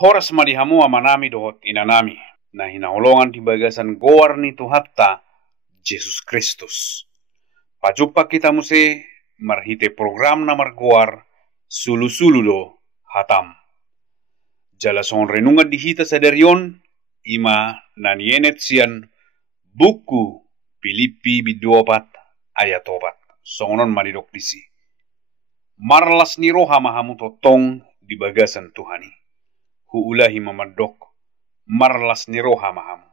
Horas madihamu amanami dohot inanami. Na hinaholongan di bagasan goar ni Tuhatta Jesus Kristus. Pajupa kita muse marhite program na margoar sulu-sulu do hatam. Jala songon renungan dihita sadarion ima nanienet sian buku Filipi biduopat ayat opat. Songonon madidok disi. Marlas ni roha mahamu totong di bagasan Tuhani. Huulahi mamadok marlas ni roha mahamu.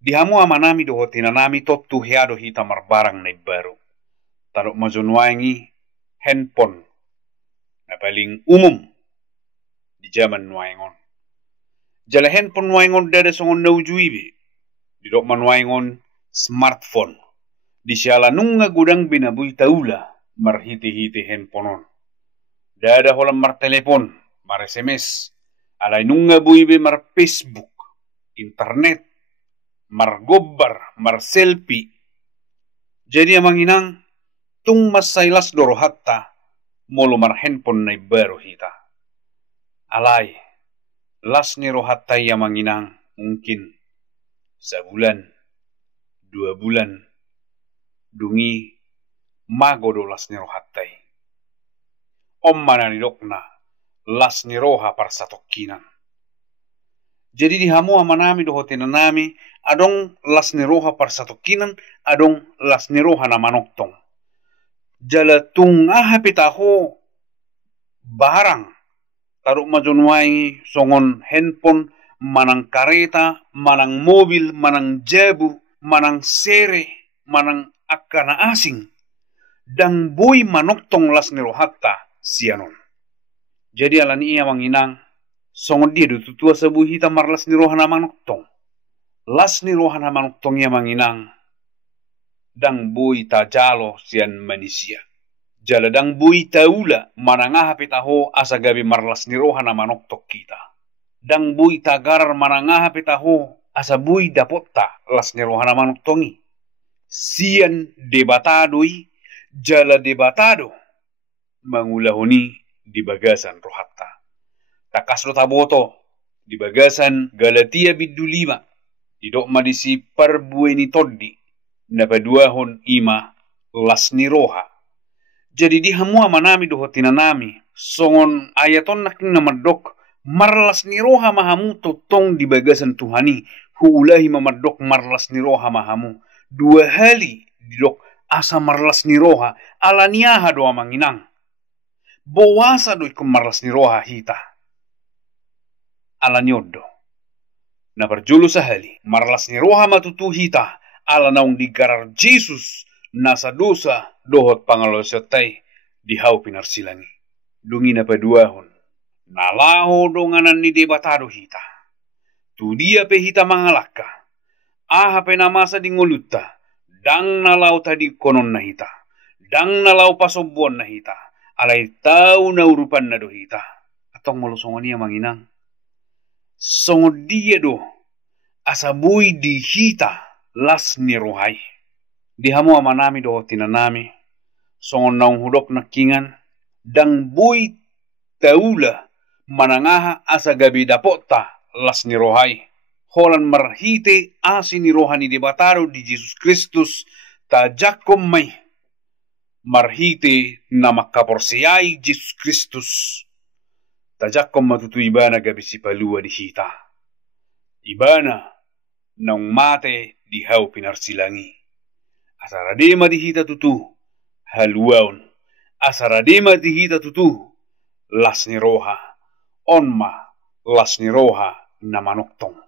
Dihamu amanami doho tinanami totu heado hita marbarang na baru. Tarok majonwaingi handphone na paling umum di zaman nuaingon. Jala handphone nuaingon dada songon naujuibe. Didok manuaingon smartphone. Di siala nunga gudang binabui taula marhiti-hiti handphone on. Dada holam mar telepon, mar SMS. Alay nunga buibe mar Facebook, internet, mar gobar, mar selfie. Jadi amang inang, tung masailas doro hatta, molo mar handphone na baru hita. Alay, las ni rohatta yamang inang, mungkin sebulan, 2 bulan, dungi magodo las ni rohattai. Mana ni dokna las ni roha par satokinan. Jadi dihamu amanami doho tinanami adong las ni roha par satokinan adong las ni roha na manoktong. Jala tung pitaho barang taruk majonwai songon handphone manang kareta, manang mobil, manang jabu, manang sere, manang akana asing. Dang boy manoktong las ni rohatta sianon. Jadi alani iya manginang songon dia do tutua sabu hita marlas ni rohana manoktong. Las ni rohana manoktong iya manginang dang boy tajalo sian manusia. Jala dang boy taula manangaha pitaho asa gabi marlas ni rohana manoktok kita. Dang boy tagarar manangaha pitaho asa boy dapotta las ni rohana manoktongi. Sian debatadoi jala debatado mangulahuni di bagasan rohatta. Takas lo taboto di bagasan Galatia bidu 5. Didok madisi parbueni toddi na paduahon ima las ni roha. Jadi dihamua manami doho tinanami songon ayaton naking namadok marlas ni roha mahamu totong di bagasan Tuhani. Huulahi mamadok marlas ni roha mahamu. 2 hali didok asa marlas ni roha alaniaha doa manginang. Bowasa do ikum marlas ni roha hita. Ala nyodo. Na berjulu sahali. Marlas ni roha matutu hita. Ala naung digarar Jesus. Nasa dosa dohot pangalosotai. Dihau pinarsilangi. Dungi na paduahon. Nalaho donganan ni debatado hita. Tu dia pe hita mangalaka. Aha pe namasa di ngoluta. Dang nalau tadi konon na hita. Dang nalau pasobuan na hita. Alay tau na urupan na do hita. Atong molosongan niya manginang. Songod dia do. Asabuy di hita. Las ni rohay. Dihamu amanami do tinanami. Songon naung hudok nakingan. Dang buy taula. Manangaha asa gabi dapota. Las ni rohay. Holan marhite asi ni rohani debataro di Jesus Kristus. Tajakom may. Marhite na makaporsiyay Jesus Kristus. Tajakom matutu ibana gabi si palua di hita. Ibana naung mate di hau pinarsilangi. Asaradema di hita tutu haluaon. Asaradema di hita tutu las ni roha. Onma las ni roha na manoktong.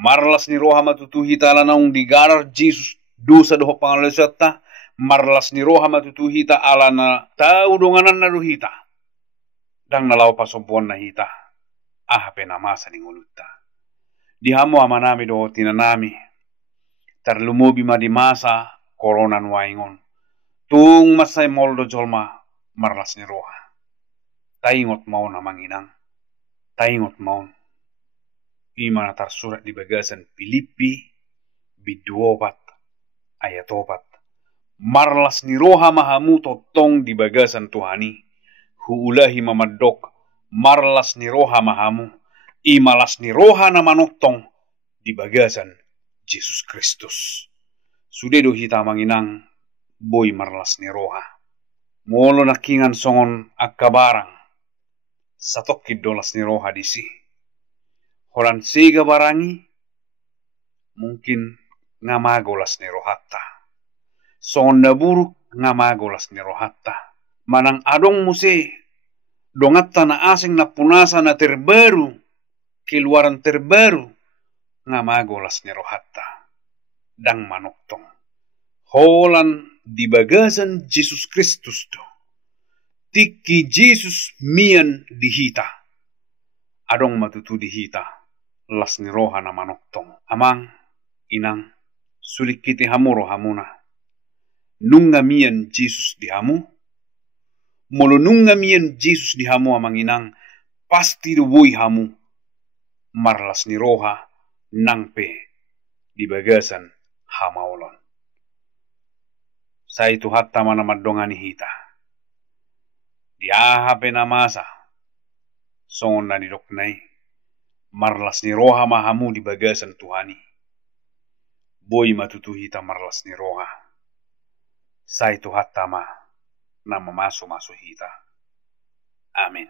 Marlas ni roha matutu hita ala naung digarar Jesus dosa doho pangalasatta. Marlas ni roha matutu hita ala na tau donganan na do hita. Dang nalaw pasompuan na hita. Ahape na masa ni nguluta. Dihamu amanami do tinanami. Tarlumubi ma di masa korona nuaingon. Tung masay moldo jolma marlas ni roha. Taingot maon na manginang. Taingot maon. Ima na tarsurat di bagasan Filipi biduopat ayat 4. Marlas ni roha mahamu totong di bagasan Tuhani. Huulahi mamadok marlas ni roha mahamu, imalas ni roha na manuktong di bagasan Jesus Kristus. Sudah do hita manginang boy marlas ni roha. Molo nakingan songon akabarang satokid dolas ni roha disi. Horan sega barangi mungkin ngamagolas ni rohatta. Songon naburuk ngamagolas ni rohatta. Manang adong muse dongatta na asing na punasa na terbaru, keluaran terbaru ngamagolas ni rohatta. Dang manuktong. Holan di bagasan Jesus Kristus do. Tiki Jesus mian dihita. Adong matutu dihita. Las ni roha na manuktong. Amang, inang, sulik kiti hamu rohamuna. Nunga mian Jesus di hamu. Molo nunga mian Jesus di hamu amang inang. Pasti duwoi hamu. Marlas ni roha nangpe di bagasan hamaulon. Sa itu hatta mana madongani hita. Di ahape na masa. Songon na didoknay. Marlas ni roha mahamu di bagasan Tuhani. Boy matutu hita marlas ni roha. Sa itu hatta ma na mamaso-maso hita. Amin.